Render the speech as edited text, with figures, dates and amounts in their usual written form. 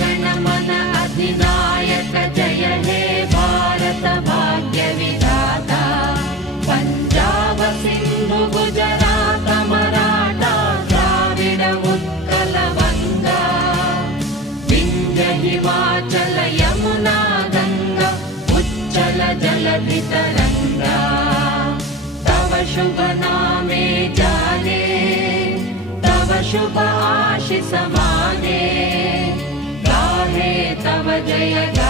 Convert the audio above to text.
गण मन अधिनायक जय हे भारत भाग्य विधाता पंजाब सिंधु गुजरात मराठा द्राविड उत्कल गंगा विंध्य हिमाचल यमुना गंगा उच्चल जलधि तरंगा तव शुभ नामे जाने तव शुभ आशीष माने गाहे तव जय